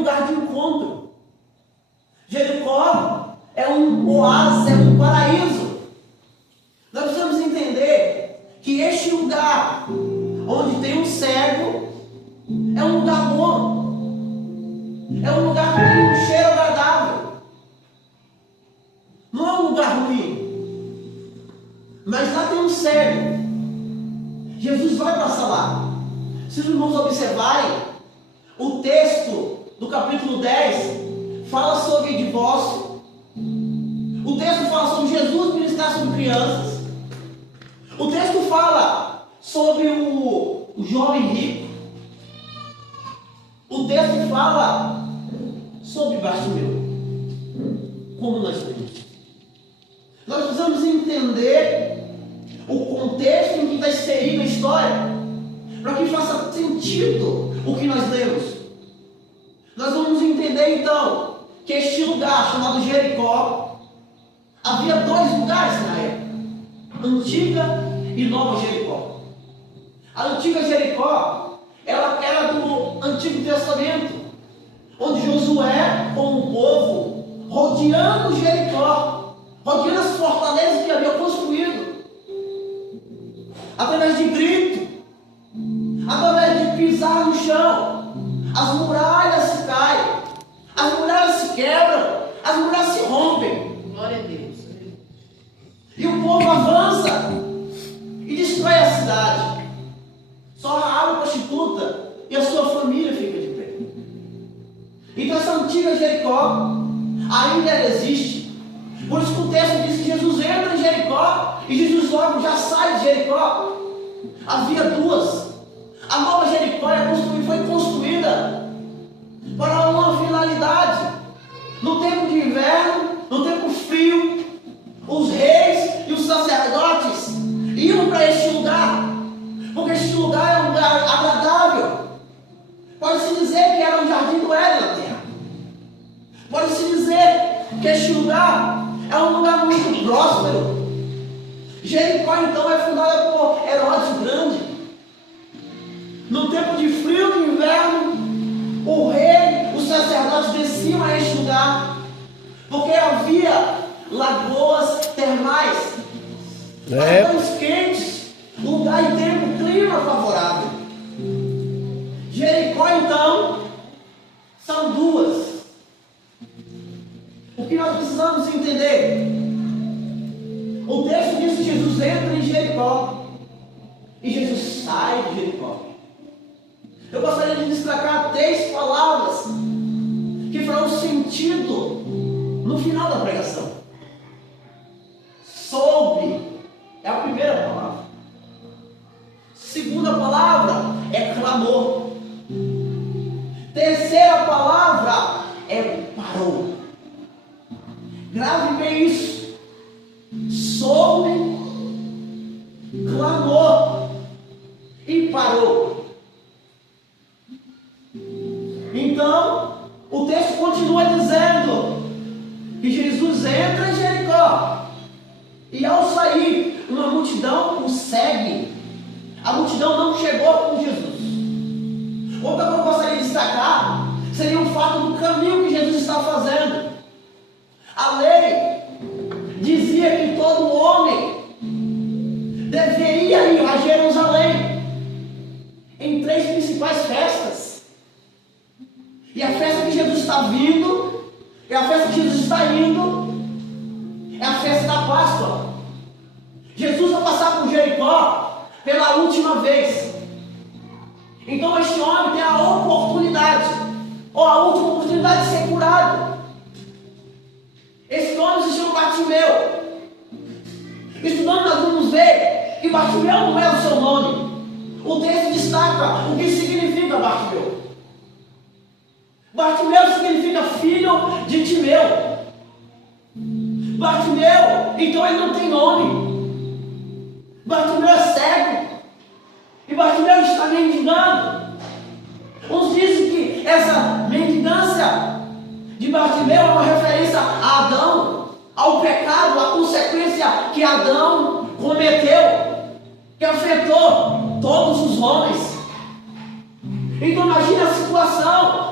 lugar de encontro. Jericó é um oásis, é um paraíso. Nós precisamos entender que este lugar, onde tem um cego, é um lugar bom. É um lugar que tem um cheiro agradável. Não é um lugar ruim. Mas lá tem um cego. Jesus vai passar lá. Se os irmãos observarem, o texto do capítulo 10 fala sobre divórcio. O texto fala sobre Jesus ministrar sobre crianças. O texto fala sobre o jovem rico. O texto fala sobre Bartimeu. Como nós temos. Nós precisamos entender o contexto em que está inserida a história, para que faça sentido o que nós lemos. Nós vamos entender então que este lugar chamado Jericó, havia dois lugares na época: Antiga e Nova Jericó. A Antiga Jericó, ela era do Antigo Testamento, onde Josué com o povo rodeando Jericó, rodeando as fortalezas que havia construído, através de grito, através de pisar no chão, as muralhas se caem, as muralhas se quebram, as muralhas se rompem. Glória a Deus. E o povo avança e destrói a cidade. Só a água prostituta e a sua família fica de pé. Então essa antiga Jericó ainda existe. Por isso que o texto diz que Jesus entra em Jericó e Jesus logo já sai de Jericó. Havia duas. A nova Jericó foi construída para uma finalidade. No tempo de inverno, no tempo frio, os reis e os sacerdotes iam para este lugar, porque este lugar é um lugar agradável. Pode-se dizer que era um jardim do Éden na terra. Pode-se dizer que este lugar é um lugar muito próspero. Jericó então é fundada por Herodes o Grande. No tempo de frio e inverno, o rei, os sacerdotes desciam a este lugar, porque havia lagoas termais, águas quentes, lugar em tempo, clima favorável. Jericó então são duas. O que nós precisamos entender? O texto diz que Jesus entra em Jericó e Jesus sai de Jericó. Eu gostaria de destacar 3 palavras que farão sentido no final da pregação. Soube é a primeira palavra. Segunda palavra é clamor. Terceira palavra é parou. Grave bem isso. Soube, clamou e parou. Então, o texto continua dizendo que Jesus entra em Jericó e ao sair, uma multidão o segue. A multidão não chegou com Jesus. Outra coisa que eu gostaria de destacar seria o fato do caminho que Jesus está fazendo. A lei dizia que todo homem deveria ir a Jerusalém em 3 principais festas. E a festa que Jesus está vindo, e a festa que Jesus está indo, é a festa da Páscoa. Jesus vai passar por Jericó pela última vez. Então este homem tem a oportunidade, ou a última oportunidade de ser curado. Esse homem se chama Bartimeu. Estudando, nós vamos ver que Bartimeu não é o seu nome. O texto destaca o que significa Bartimeu. Bartimeu significa filho de Timeu. Bartimeu, então ele não tem nome. Bartimeu é cego. E Bartimeu está mendigando. Uns dizem que essa mendigância de Bartimeu é uma referência a Adão, ao pecado, à consequência que Adão cometeu, que afetou todos os homens. Então imagine a situação.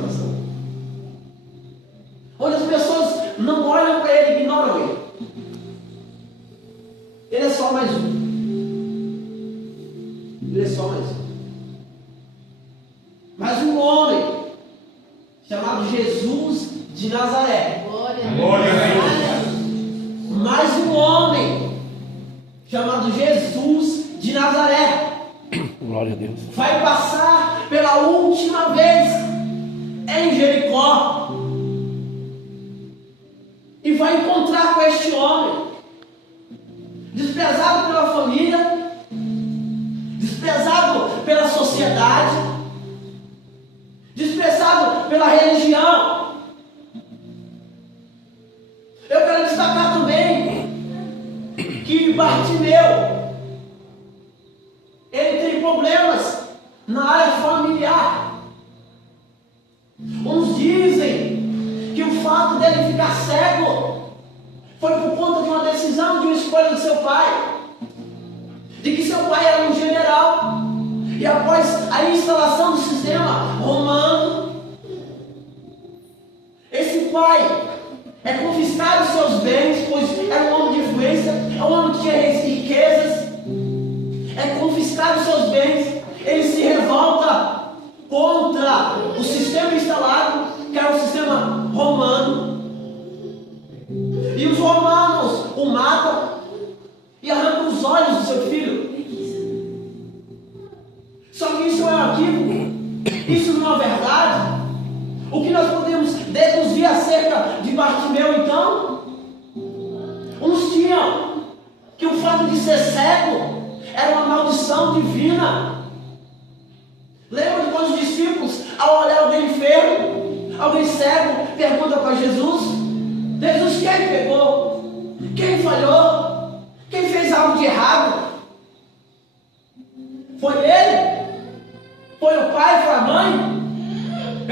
coração. Onde as pessoas não olham para ele, ignoram ele. Ele é só mais um. Ele é só mais um. Mas um homem chamado Jesus de Nazaré. Glória a Deus. Mais um homem chamado Jesus de Nazaré. Glória a Deus. Vai passar pela última vez em Jericó e vai encontrar com este homem, desprezado pela família, desprezado pela sociedade, desprezado pela religião. Eu quero destacar também que Bartimeu, ele tem problemas na área familiar. Uns dizem que o fato dele ficar cego foi por conta de uma decisão, de uma escolha do seu pai. De que seu pai era um general. E após a instalação do sistema romano, esse pai é confiscado os seus bens, pois era um homem de influência, é um homem que tinha riquezas. É confiscado os seus bens, ele se revolta contra o sistema instalado, que era o sistema romano, e os romanos o matam e arrancam os olhos do seu filho. Só que isso é um equívoco, isso não é verdade. O que nós podemos deduzir acerca de Bartimeu, então? Uns tinham que o fato de ser cego era uma maldição divina. Lembra de quando os discípulos, ao olhar alguém enfermo, alguém cego, perguntam para Jesus: Jesus, quem pegou? Quem falhou? Quem fez algo de errado? Foi ele? Foi o pai? Foi a mãe?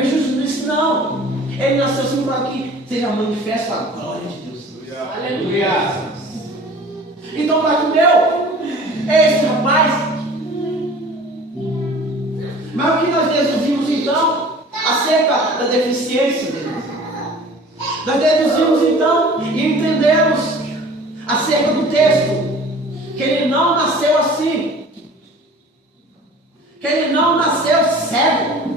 Jesus disse: não. Ele nasceu assim para que seja manifesta a glória de Deus. Aleluia. Então Bartimeu é esse rapaz. Mas o que nós deduzimos então acerca da deficiência dele? Nós deduzimos então e entendemos acerca do texto que ele não nasceu assim, que ele não nasceu cego.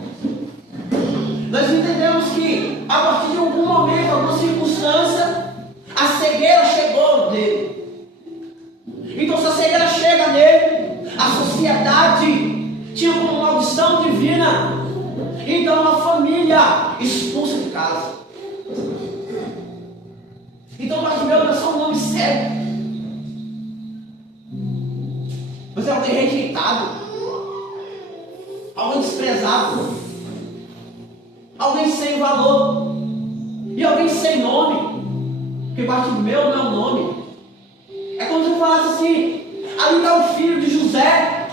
Nós entendemos que a partir de algum momento, alguma circunstância, a cegueira chegou nele. Então, se a cegueira chega nele, a sociedade tinha como maldição divina. Então, a família expulsa de casa. Então, Bartimeu não é só um homem cego, mas é alguém rejeitado, alguém desprezado, alguém sem valor e alguém sem nome. Porque Bartimeu não é um nome. É como se eu falasse assim: ali está o filho de José,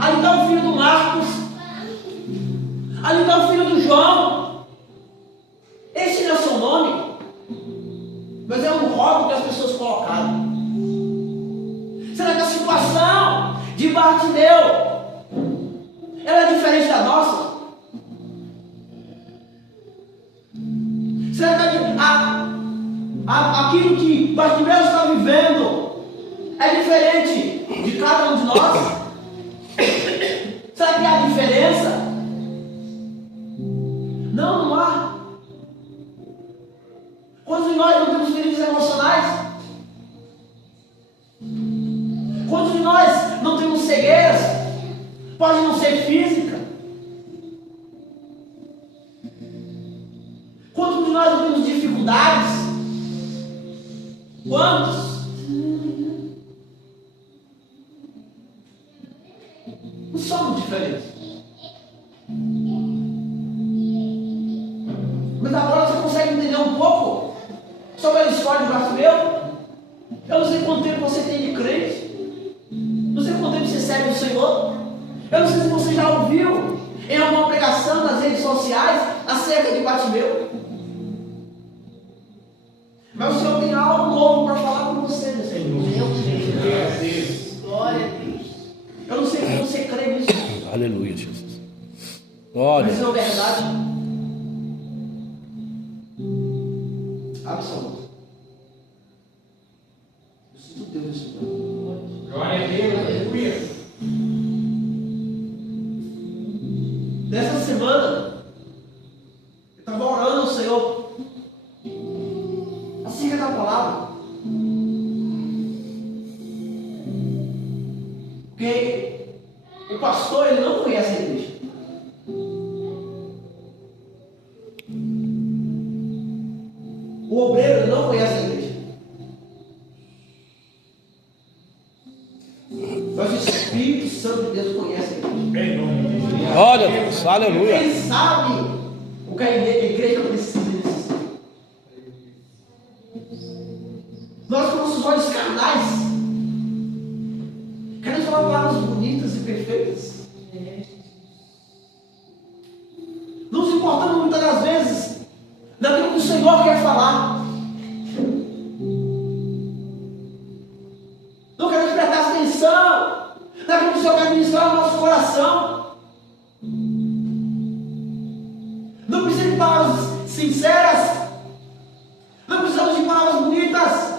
ali está o filho do Marcos, ali está o filho do João. Esse não é o seu nome, mas é um rótulo que as pessoas colocaram. Será que a situação de Bartimeu ela é diferente da nossa? Será que aquilo que Bartimeu está vivendo é diferente de cada um de nós? Será que há diferença? Não, não há. Quantos de nós não temos feridas emocionais? Quantos de nós não temos cegueiras? Pode não ser física. Quantos de nós não temos dificuldades? Quantos? Não somos diferentes. Mas agora você consegue entender um pouco sobre a história de Bartimeu? Eu não sei quanto tempo você tem de crente. Não sei quanto tempo você serve o Senhor. Eu não sei se você já ouviu em alguma pregação nas redes sociais acerca de Bartimeu. Mas o Senhor tem algo novo para falar com você, meu Senhor. Glória a Deus. Glória a Deus. Eu não sei se você crê nisso. Aleluia, Jesus. Mas não é verdade. Abre sua mão. Eu sinto Deus nesse lugar. Glória a Deus, aleluia. Nessa semana, eu estava orando ao Senhor acerca da palavra. Porque o pastor, ele não conhece a igreja. O obreiro, ele não conhece a igreja. Mas o Espírito Santo de Deus conhece a igreja. Em nome de Jesus. Olha, Deus, aleluia. Ele sabe o que a igreja precisa necessitar. Nós, com nossos olhos carnais, queremos falar palavras bonitas e perfeitas. Nos importando muitas das vezes daquilo que o Senhor quer falar. Não queremos prestar atenção naquilo que o Senhor quer ministrar no nosso coração. Não precisamos de palavras sinceras. Não precisamos de palavras bonitas,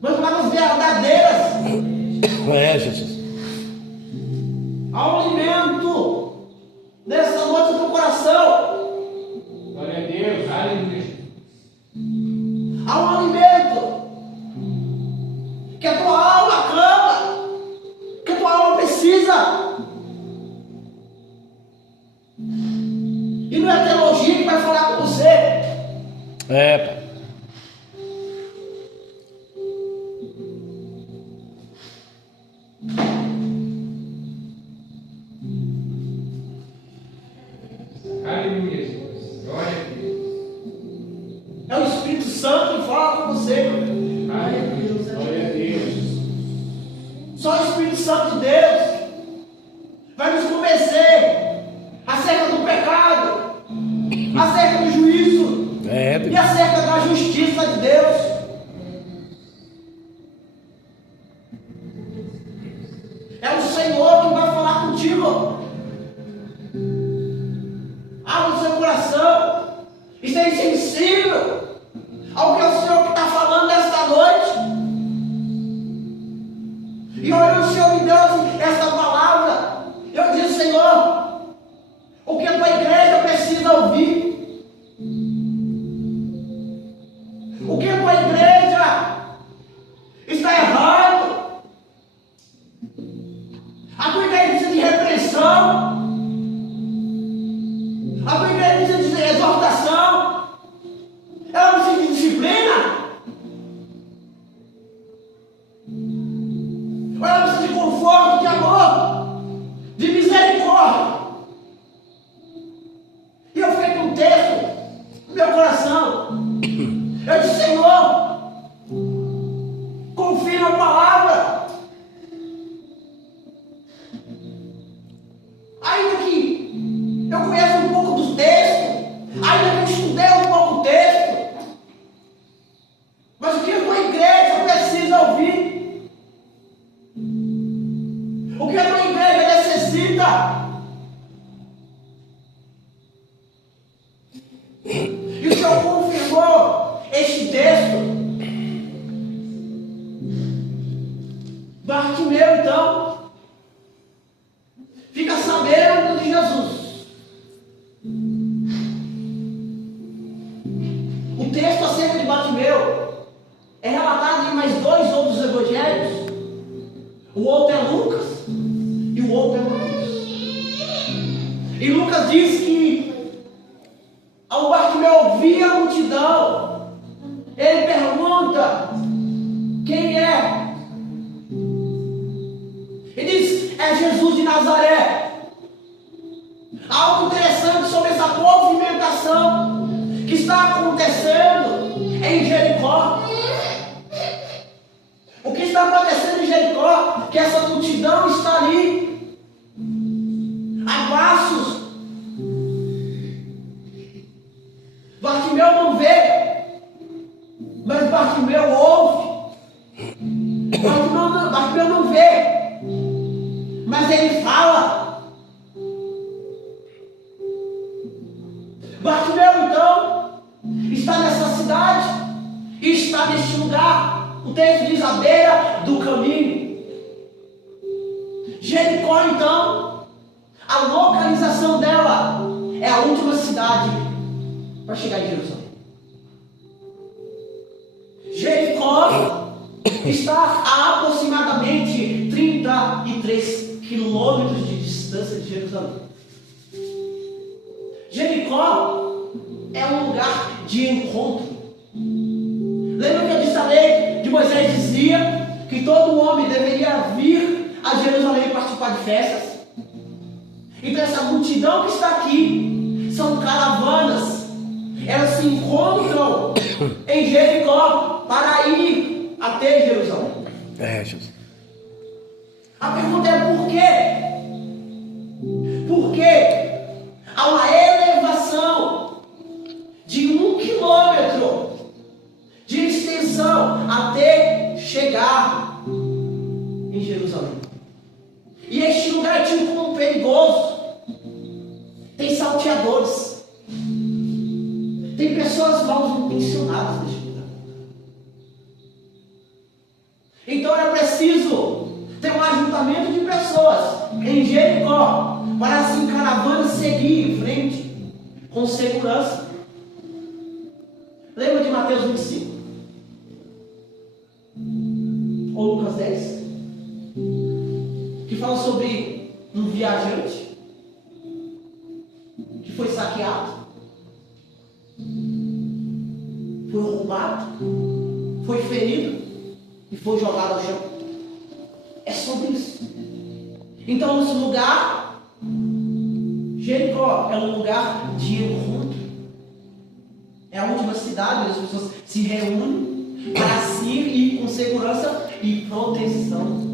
mas palavras verdadeiras. É, Jesus. Há um alimento nessa noite no teu coração. Glória a Deus, aleluia. Há um alimento que a tua alma clama, que a tua alma precisa. E não é a teologia que vai falar com você. É, Pai. Aleluia, Jesus. Glória a Deus. É o Espírito Santo que fala com você. Aleluia. Glória a Deus. Só o Espírito Santo de Deus vai nos convencer acerca do pecado, acerca do juízo É, e Deus. acerca da justiça de Deus. É o Senhor que vai falar contigo. Abra o seu coração e seja sensível ao que é o Senhor que está falando nesta noite. E olhando o Senhor me deu essa palavra, eu disse: Senhor, o que a tua igreja precisa ouvir? O que a tua igreja está errado? A tua igreja precisa de repreensão. A tua igreja precisa de exortação. Ela precisa de disciplina. Ou ela precisa de conforto, de amor, de misericórdia. E eu fiquei com um texto no meu coração. Eu disse: Senhor, confia na palavra. Ainda que eu conheça um pouco dos textos, ainda que eu estudei um pouco o texto, mas o que a tua igreja precisa ouvir? O que a tua igreja necessita? E o Senhor confirmou este texto. Bartimeu, então, fica sabendo de Jesus. O texto acerca de Bartimeu é relatado em mais dois outros evangelhos. O outro é Lucas e o outro é Mateus. E Lucas diz que ao Bartimeu ouvir a multidão, ele pergunta: quem é? Ele diz: é Jesus de Nazaré. Algo interessante sobre essa movimentação que está acontecendo em Jericó. O que está acontecendo em Jericó? Que essa multidão está ali, a passos. Bartimeu não vê, mas Bartimeu ouve. Bartimeu não vê, mas ele fala. texto diz à beira do caminho. Jericó, então, a localização dela é a última cidade para chegar em Jerusalém. Jericó está a aproximadamente 33 quilômetros de distância de Jerusalém. Jericó é um lugar de encontro. Lembra que eu disse a lei de Moisés dizia que todo homem deveria vir a Jerusalém participar de festas? Então essa multidão que está aqui são caravanas. Elas se encontram em Jericó para ir até Jerusalém. Jesus. A pergunta é por quê? Porque há uma elevação de 1 quilômetro de extensão até chegar em Jerusalém. E este lugar é tido como perigoso. Tem salteadores. Tem pessoas mal intencionadas neste lugar. Então era preciso ter um ajuntamento de pessoas em Jericó para assim caravanas seguir em frente com segurança. Lembra de Mateus 25? Ou Lucas 10? Que fala sobre um viajante que foi saqueado, foi roubado, foi ferido e foi jogado ao chão. É sobre isso. Então esse lugar, Jericó, é um lugar de encontro. É a última cidade onde as pessoas se reúnem para se ir com segurança e proteção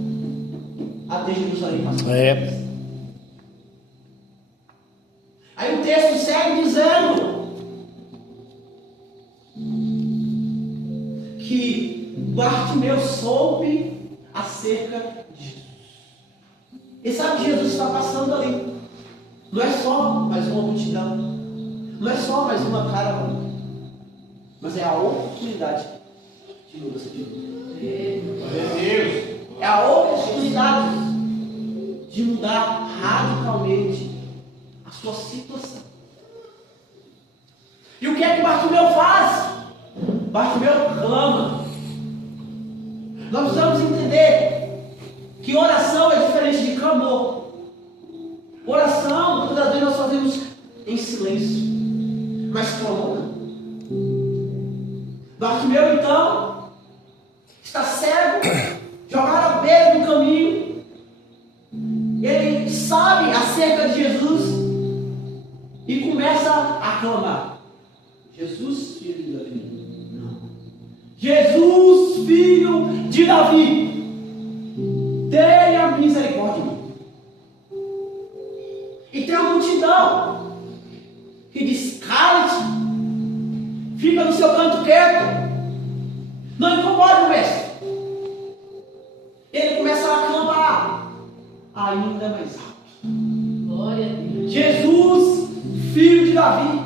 até Jerusalém. Aí o texto segue dizendo que Bartimeu soube acerca de Jesus. E sabe que Jesus está passando ali. Não é só mais uma multidão, não é só mais uma caravana, mas é a oportunidade de mudança de vida. É a oportunidade de mudar radicalmente a sua situação. E o que é que Bartimeu faz? Bartimeu clama. Nós precisamos entender que oração é diferente de clamor. Oração, muitas vezes nós fazemos em silêncio, mas clamor não. Bartimeu então está cego, jogado à beira do caminho. Ele sabe acerca de Jesus e começa a clamar: Jesus, filho de Davi. Não. Jesus, filho de Davi, tenha misericórdia de mim. E tem uma multidão que diz: cala-te, fica no seu canto quieto, não incomode o mestre. Ele começa a clamar ainda mais alto: glória a Deus. Jesus, filho de Davi,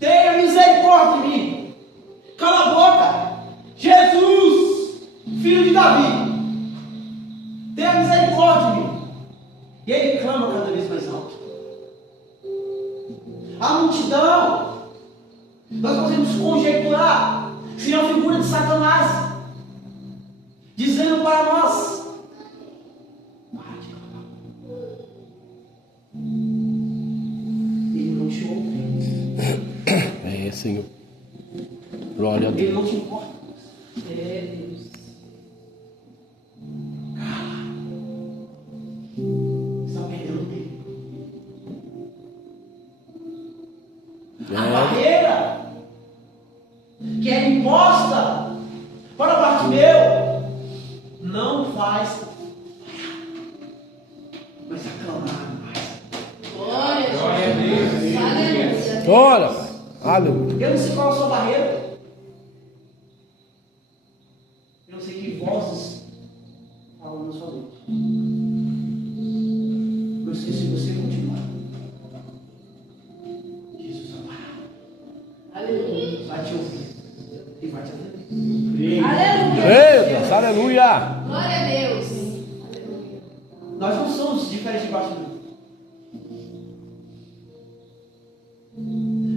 tenha misericórdia de mim. Cala a boca. Jesus, filho de Davi, tenha misericórdia de mim. E ele clama cada vez mais alto. A multidão, nós podemos conjecturar se é uma figura de Satanás, dizendo para nós: para de clamar. Ele não te ouve. Senhor. Glória a Deus. Ele não te importa. Deus. Está perdendo tempo. A barreira que é imposta para Bartimeu não faz, mas aclamar mais. Glória Glória a Deus. Aleluia. Glória, Pai. Aleluia. Eu não sei qual é a sua barreira. Eu não sei que vozes falam na sua mente. Eu sei se você continuar, Jesus vai parar, Aleluia. vai te ouvir e vai te atender. Aleluia. Aleluia. Glória a Deus. Nós não somos diferentes de baixo.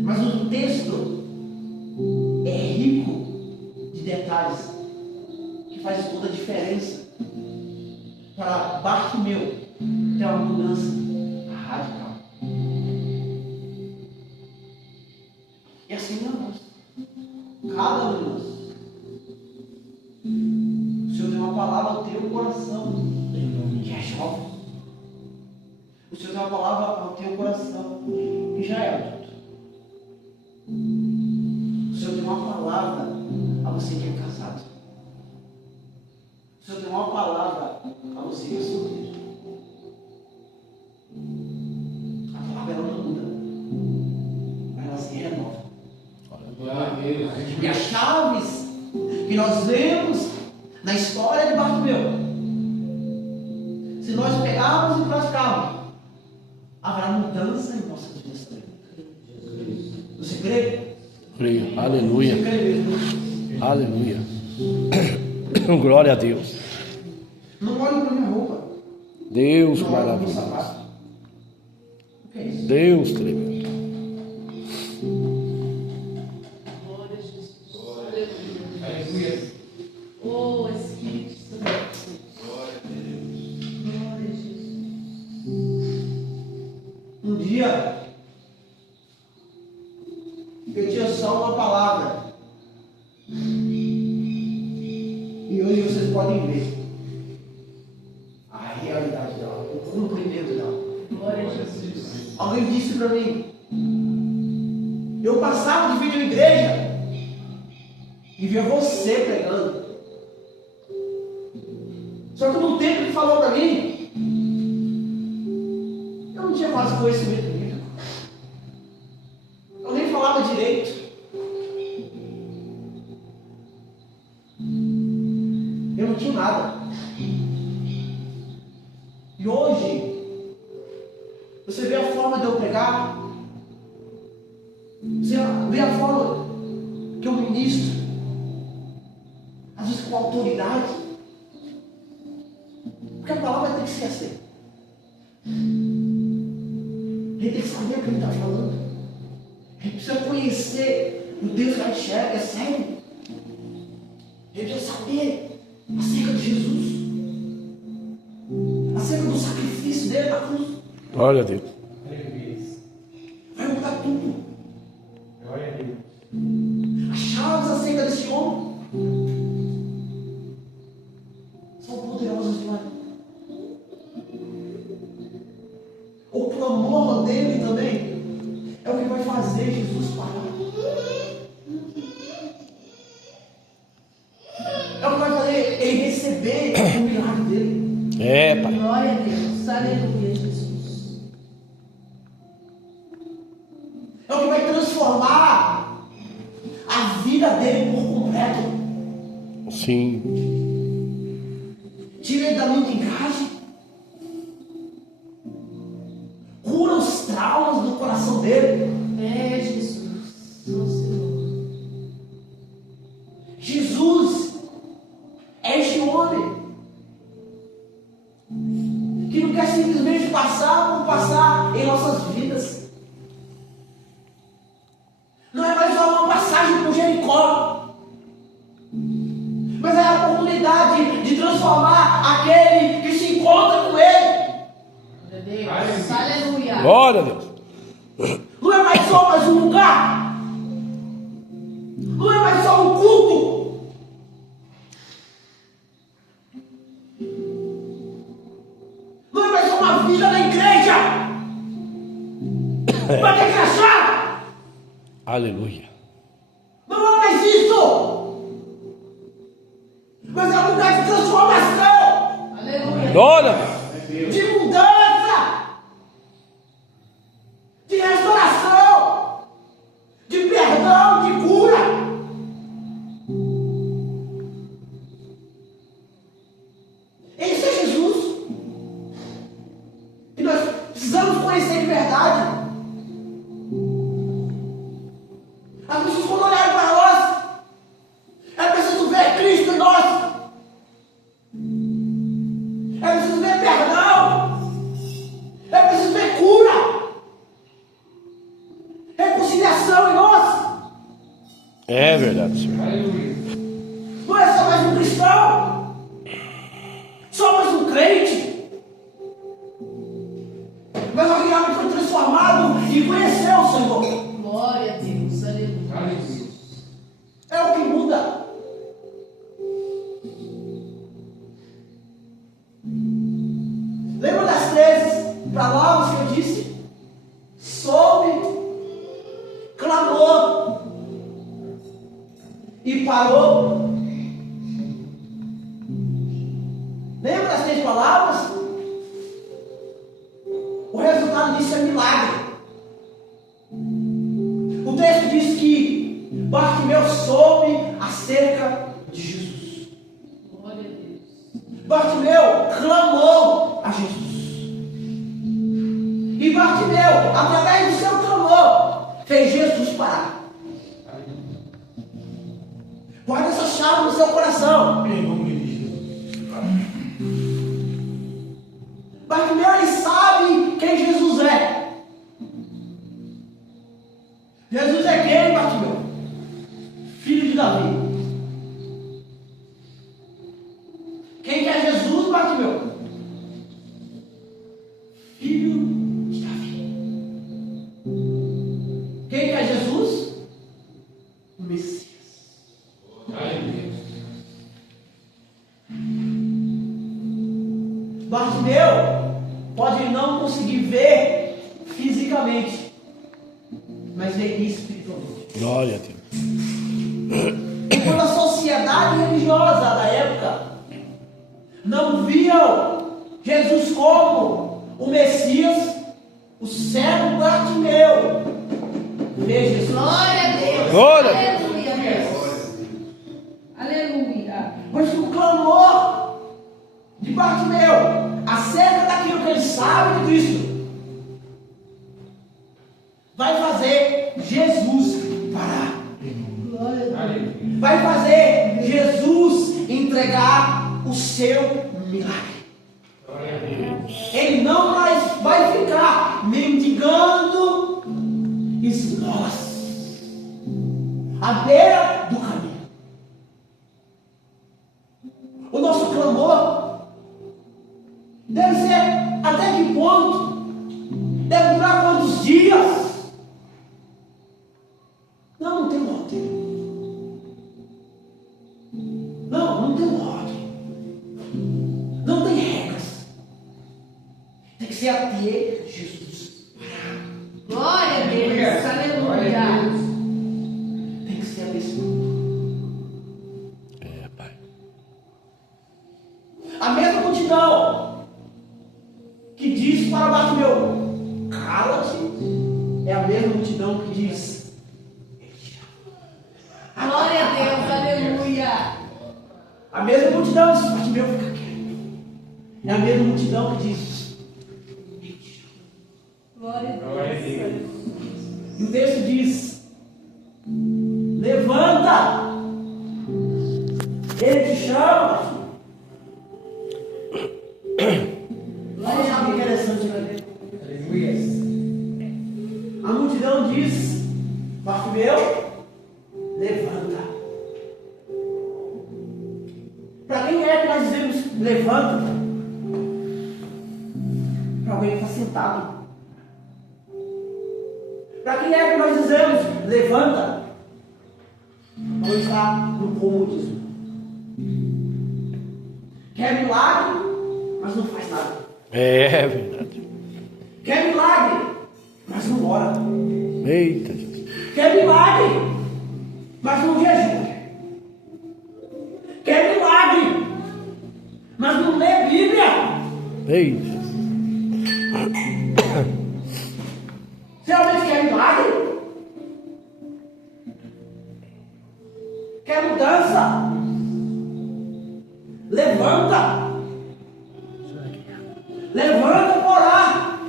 Mas o texto é rico de detalhes que faz toda a diferença. Para Bartimeu ter uma mudança radical. E assim nós. Cada um de nós. O Senhor tem uma palavra ao teu coração, que é jovem. O Senhor tem uma palavra ao teu coração, que já é adulto. O Senhor tem uma palavra a você que é casado. O Senhor tem uma palavra a você que é solteiro. A palavra ela não muda, mas ela se renova. Glória a Deus. E as chaves que nós vemos na história de Bartimeu, se nós pegarmos e praticarmos, haverá mudança em nossas vidas também. Você crê? Creio. Aleluia. Você crê mesmo? Aleluia. Glória a Deus. Não olhe para minha roupa. Deus Não olhe para o meu maravilhoso. sapato. O que é isso? Deus tremendo. Glória a Jesus. Aleluia. Aleluia. Oh, Espírito Santo. Glória a Jesus. Um dia eu tinha só uma palavra. E hoje vocês podem ver a realidade dela, o cumprimento dela. Glória a Jesus. Alguém disse para mim, eu passava de vídeo na igreja e via você pregando. Só que no tempo que falou para mim, eu não tinha quase conhecimento bíblico. Eu nem falava direito. Eu não tinha nada. E hoje, você vê a forma de eu pregar, você vê a forma que eu ministro, às vezes com autoridade, porque a palavra tem que ser assim. Ele tem que saber o que ele está falando. Ele precisa conhecer o Deus que a gente é sério. Ele precisa saber acerca de Jesus, acerca do sacrifício dele na cruz. Glória a Deus. Aleluia. Vai mudar tudo. Glória a Deus. As chaves acerca desse homem são poderosas demais. O clamor dele também é o que vai fazer Jesus parar. É o que vai fazer ele receber o milagre dele. É, Pai. Glória a Deus. Aleluia, Jesus. É o que vai transformar a vida dele por completo. Sim. Tira ele da muita engagem. Cura os traumas do coração dele. É, Jesus. Nosso Senhor. Jesus é este homem que não quer simplesmente passar por passar em nossas vidas. Não é mais só uma passagem por Jericó, mas é a oportunidade de transformar aquele que se encontra com ele. Glória a Deus. Aleluia. Glória a Deus. Não é mais só mais um lugar, não é mais só um culto. Não é mais só uma vida na igreja. Vai ter que achar. Aleluia. Não é mais isso. Mas é um lugar de transformação, Aleluia. Glória a Deus. de mudança, de restauração, de perdão, de cura. Esse é Jesus. E nós precisamos conhecer de verdade. As pessoas quando olharem para nós, é preciso ver Cristo em nós. É verdade, Senhor. Aleluia. Não é só mais um cristão, só mais um crente, mas alguém realmente foi transformado e conheceu o Senhor. Glória a Deus. Aleluia. Aleluia. É o que muda. Lembra das 13 palavras que eu disse? Soube, clamou e parou. Lembra das 3 palavras? O resultado disso é milagre. O texto diz que Bartimeu soube acerca de Jesus. Glória a Deus. Bartimeu clamou a Jesus. E Bartimeu, através do seu clamor, fez Jesus parar. Guarda essa chave no seu coração. Em nome de Jesus. Bartimeu, ele sabe quem Jesus é. Jesus é quem, Bartimeu? Filho de Davi. Quem que é Jesus, Bartimeu? Filho de Davi. Quem que é Jesus? O Messias. Aleluia. Bartimeu pode não conseguir ver fisicamente, mas ver espiritualmente. Glória a Deus. Enquanto a sociedade religiosa da época não viam Jesus como o Messias, o cego Bartimeu vê Jesus. Glória a Deus. Glória a Deus. Aleluia. Deus. Aleluia. Mas o clamor de Bartimeu acerca daquilo que ele sabe de Cristo vai fazer Jesus parar. Glória a Deus. Aleluia. Vai fazer Jesus entregar o seu milagre. Glória a Deus. Ele não mais vai ficar mendigando esmolas à beira do caminho. O nosso clamor deve ser até que ponto? Deve durar quantos dias? Não tem ordem. Não tem ordem. Não tem regras. Tem que ser até Jesus. Glória a Deus. Aleluia. Tem que ser abençoado. É, Pai. A mesma multidão que diz para Bartimeu, cala-te, é a mesma multidão que diz, Glória a Deus. Aleluia. a mesma multidão diz, Bartimeu, fica quieto. É a mesma multidão que diz, Glória a Glória a Deus. Deus. e o texto diz, levanta, ele te chama. Olha só que interessante aqui. Aleluia. A multidão diz, Bartimeu, levanta. Para quem é que nós dizemos levanta? Para alguém que está sentado. Para quem é que nós dizemos levanta? Não está no comodismo. Quer milagre, mas não faz nada. É verdade. Quer milagre, mas não ora. Eita, Jesus. Quer milagre, mas não jejua. Quer milagre, mas não lê Bíblia. Eita, Jesus. Você realmente quer milagre? Quer mudança? Levanta. Levanta para orar.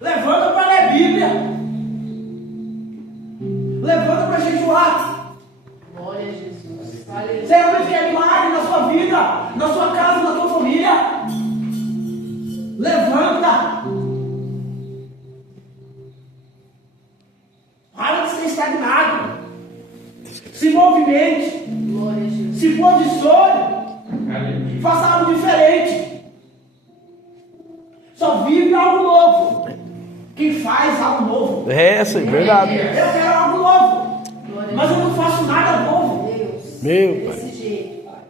Levanta para ler Bíblia. Levanta para jejuar. Glória a Jesus. Você Aleluia. realmente quer milagre na sua vida, na sua casa, na sua família? Levanta. Para de ser estagnado. posicione, Aleluia. faça algo diferente. Só vive algo novo quem faz algo novo. É, sim, verdade. Eu quero algo novo, Glória mas eu não faço nada novo. a Deus. Meu Pai. Desse jeito, Pai.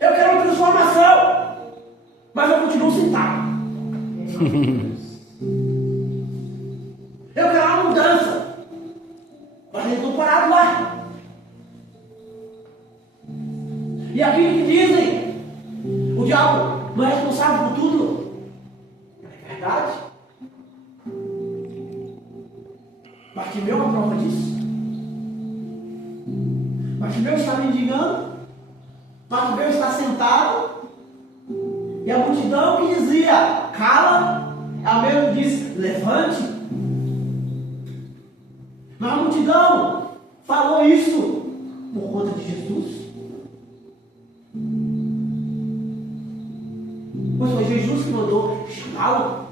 Eu quero uma transformação, mas eu continuo sentado. Eu quero uma mudança, mas eu estou parado lá. E aquilo que dizem, o diabo não é responsável por tudo. É verdade. Bartimeu é uma prova disso. Bartimeu está mendigando, Bartimeu está sentado, e a multidão que dizia, cala, a mesmo diz, levante. Mas a multidão falou isso por conta de Jesus. Pois foi Jesus que mandou chamá-lo.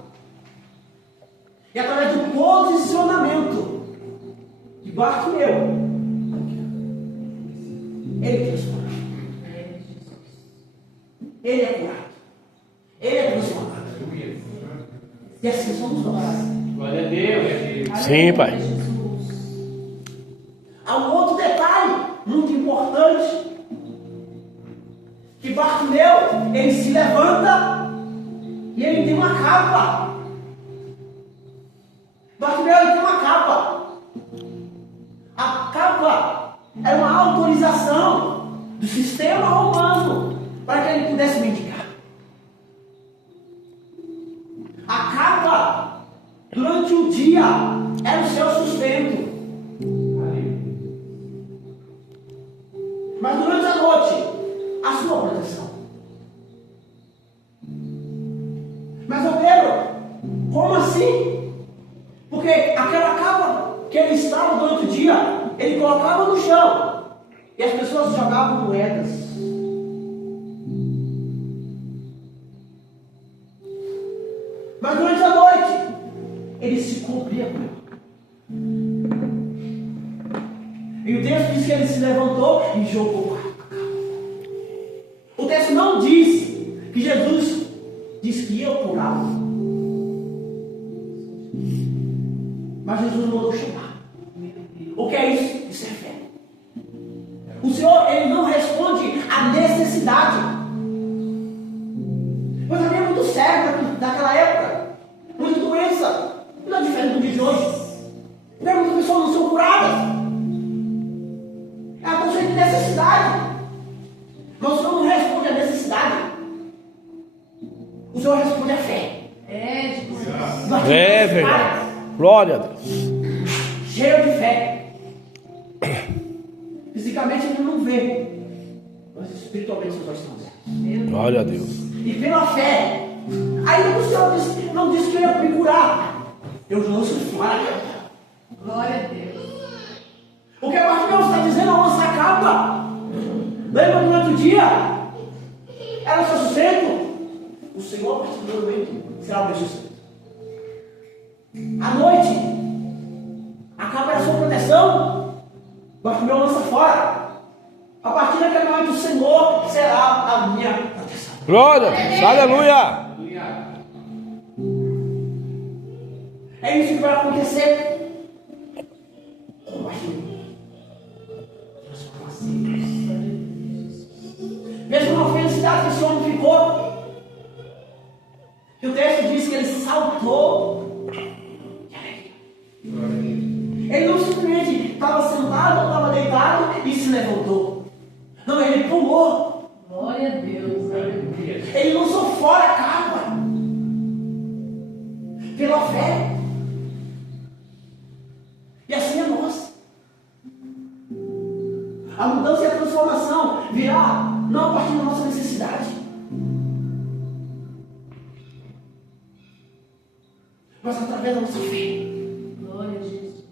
E através do posicionamento de Bartimeu, ele é transformado. Ele é curado. Ele é transformado. Aleluia. E assim somos nós. Glória a Deus. Sim, Pai. Há um outro detalhe muito importante. Que Bartimeu, ele se levanta e ele tem uma capa. Bartimeu, ele tem uma capa. A capa era uma autorização do sistema romano para que ele pudesse mendigar. A capa, durante o dia, era o seu sustento. Mas durante a noite, a sua proteção. Mas eu quero, como assim? Porque aquela capa que ele estava durante o dia, ele colocava no chão e as pessoas jogavam moedas. Mas durante a noite, ele se cobria com ela. E o texto diz que ele se levantou e jogou a capa. O texto não diz que Jesus disse que ia curá-lo. Mas Jesus mandou chamar. O que é isso? Isso é fé. O Senhor, ele não responde à necessidade. Mas também é muito sério daquela época. Muita doença. Não é diferente do dia de hoje. Muitas pessoas não são curadas. É a pessoa de necessidade. Mas o Senhor não responde à necessidade. O Senhor responde à fé. É, Jesus. É verdade. Glória a Deus. Cheio de fé. Fisicamente ele não vê, mas espiritualmente os olhos estão abertos. Glória a Deus. E pela fé, ainda o Senhor não disse que ia me curar. Eu lanço fora. Glória a Deus. O que Bartimeu está dizendo ao lançar a capa? Lembra durante o dia? Era o seu sustento. O Senhor, a partir do momento, será o meu sustento. À noite, a capa era a sua proteção. Bartimeu lança fora. A partir daquele momento, o Senhor será a minha proteção. Glória a Deus. Aleluia. Aleluia. É isso que vai acontecer com Bartimeu. Mesmo na felicidade que esse homem ficou, que o texto diz que ele saltou de alegria. Glória a Deus. Ele não simplesmente estava sentado ou estava deitado e se levantou. Não, ele pulou. Glória a Deus. Aleluia. Ele lançou fora a capa. Pela fé. E assim é nós. A mudança e a transformação virá não a partir da nossa necessidade, mas através da nossa fé. Glória a Jesus.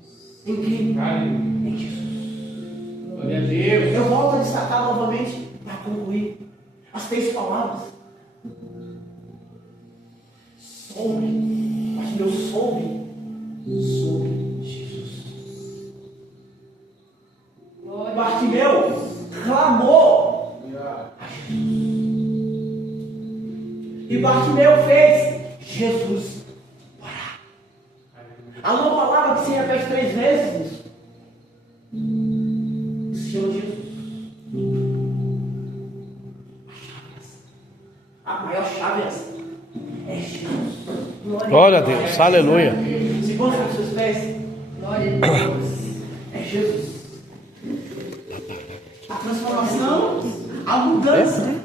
Em quem? Aleluia. Em Jesus. Glória a Deus. Eu volto a destacar novamente para concluir as 3 palavras. Soube, mas eu soube sobre Jesus. Glória a Bartimeu clamou Bartimeu fez Jesus parar. Há uma palavra que se repete 3 vezes nisso. Se chama Jesus. A maior chave é essa. É Jesus. Glória a Deus. Aleluia. Se põe nos seus pés. Glória a Deus. É Jesus. A transformação, a mudança